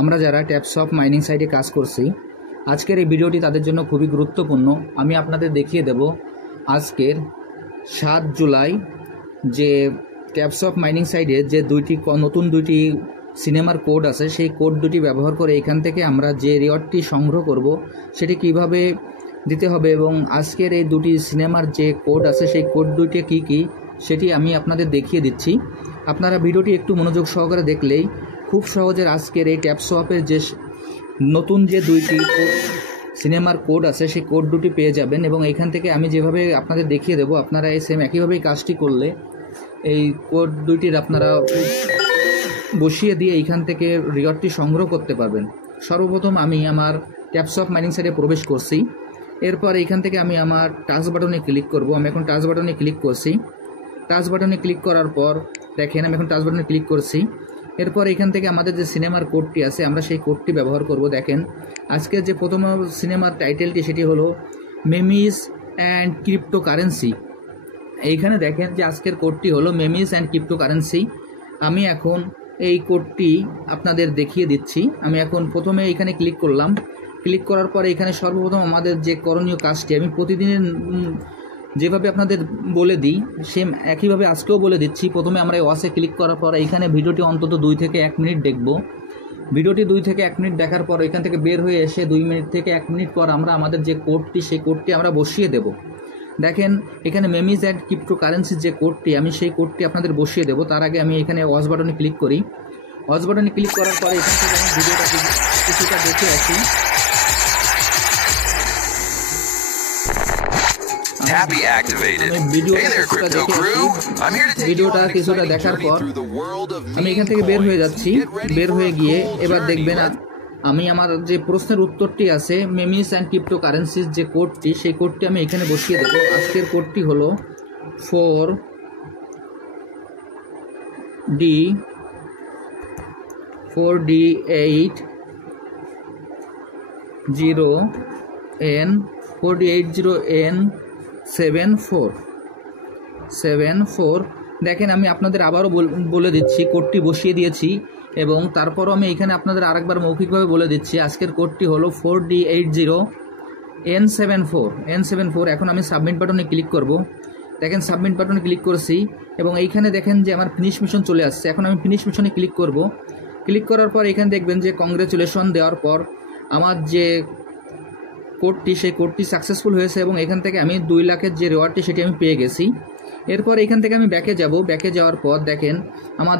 আমরা যারা ট্যাপসপ মাইনিং সাইটে কাজ করছি, আজকের এই ভিডিওটি তাদের জন্য খুবই গুরুত্বপূর্ণ। আমি আপনাদের দেখিয়ে দেব আজকের 7 জুলাই যে ট্যাপসপ মাইনিং সাইটে যে নতুন দুইটি সিনেমার কোড আছে, সেই কোড দুটি ব্যবহার করে এখান থেকে আমরা যে রিওয়ার্ডটি সংগ্রহ করব সেটি কিভাবে দিতে হবে, এবং আজকের এই দুটি সিনেমার যে কোড আছে সেই কোড দুইটি কী কী সেটি আমি আপনাদের দেখিয়ে দিচ্ছি। আপনারা ভিডিওটি একটু মনোযোগ সহকারে দেখলেই খুব সহজে আজকের এই ট্যাপসপের যে নতুন যে দুইটি সিনেমার কোড আছে সেই কোড দুটি পেয়ে যাবেন। এবং এখান থেকে আমি যেভাবে আপনাদের দেখিয়ে দেবো, আপনারা এই সেম একইভাবেই কাজটি করলে এই কোড দুইটির আপনারা বসিয়ে দিয়ে এইখান থেকে রিওয়ার্ডটি সংগ্রহ করতে পারবেন। সর্বপ্রথম আমি আমার ট্যাপসপ মাইনিং সাইটে প্রবেশ করছি। এরপর এইখান থেকে আমি আমার টাচ বাটনে ক্লিক করব। আমি এখন টাচ বাটনে ক্লিক করছি। টাচ বাটনে ক্লিক করার পর দেখেন আমি এখন টাচ বাটনে ক্লিক করছি। এরপর এখান থেকে আমাদের যে সিনেমার কোডটি আছে আমরা সেই কোডটি ব্যবহার করব। দেখেন আজকের যে প্রথম সিনেমার টাইটেলটি সেটি হলো মেমিস অ্যান্ড ক্রিপ্টোকারেন্সি। এইখানে দেখেন যে আজকের কোডটি হলো মেমিস অ্যান্ড ক্রিপ্টোকারেন্সি। আমি এখন এই কোডটি আপনাদের দেখিয়ে দিচ্ছি। আমি এখন প্রথমে এখানে ক্লিক করলাম। ক্লিক করার পরে এখানে সর্বপ্রথম আমাদের যে করণীয় কাজটি আমি প্রতিদিনের যেভাবে আপনাদের বলে দিই সেম একইভাবে আজকেও বলে দিচ্ছি। প্রথমে আমরা ওয়াচে ক্লিক করার পর এইখানে ভিডিওটি অন্তত 2 থেকে 1 মিনিট দেখব। ভিডিওটি 2 থেকে 1 মিনিট দেখার পর এখান থেকে বের হয়ে এসে 2 মিনিট থেকে 1 মিনিট পর আমরা আমাদের যে কোডটি সেই কোডটি আমরা বসিয়ে দেব। দেখেন এখানে মেমিস অ্যান্ড ক্রিপ্টোকারেন্সির যে কোডটি আমি সেই কোডটি আপনাদের বসিয়ে দেব। তার আগে আমি এখানে ওয়াচ বাটনে ক্লিক করি। ওয়াচ বাটনে ক্লিক করার পরে এখান থেকে আমি ভিডিওটা কিছুটা দেখে আসি। ভিডিওটা কিছুটা দেখার পর আমি এখান থেকে বের হয়ে যাচ্ছি। বের হয়ে গিয়ে এবার দেখবেন আমি আমার যে প্রশ্নের উত্তরটি আছে মেমিস অ্যান্ড ক্রিপ্টোকারেন্সির যে কোডটি সেই কোডটি আমি এখানে বসিয়ে দেবো। আজকের কোডটি হলো 4D80N74 দেখেন আমি আপনাদের আবারও বলে দিচ্ছি, কোডটি বসিয়ে দিয়েছি এবং তারপরও আমি এখানে আপনাদের আরেকবার মৌখিকভাবে বলে দিচ্ছি। আজকের কোডটি হলো 4D80N74। এখন আমি সাবমিট বাটনে ক্লিক করব। দেখেন সাবমিট বাটনে ক্লিক করেছি এবং এইখানে দেখেন যে আমার ফিনিশ মিশন চলে আসছে। এখন আমি ফিনিশ মিশনে ক্লিক করব। ক্লিক করার পর এখানে দেখবেন যে কংগ্রেচুলেশন দেওয়ার পর আমার যে কোডটি সেই কোডটি সাকসেসফুল হয়েছে এবং এখান থেকে আমি 2 লাখের যে রিওয়ার্ডটি সেটি আমি পেয়ে গেছি। এরপর এখান থেকে আমি ব্যাকে যাব। ব্যাকে যাওয়ার পর দেখেন আমার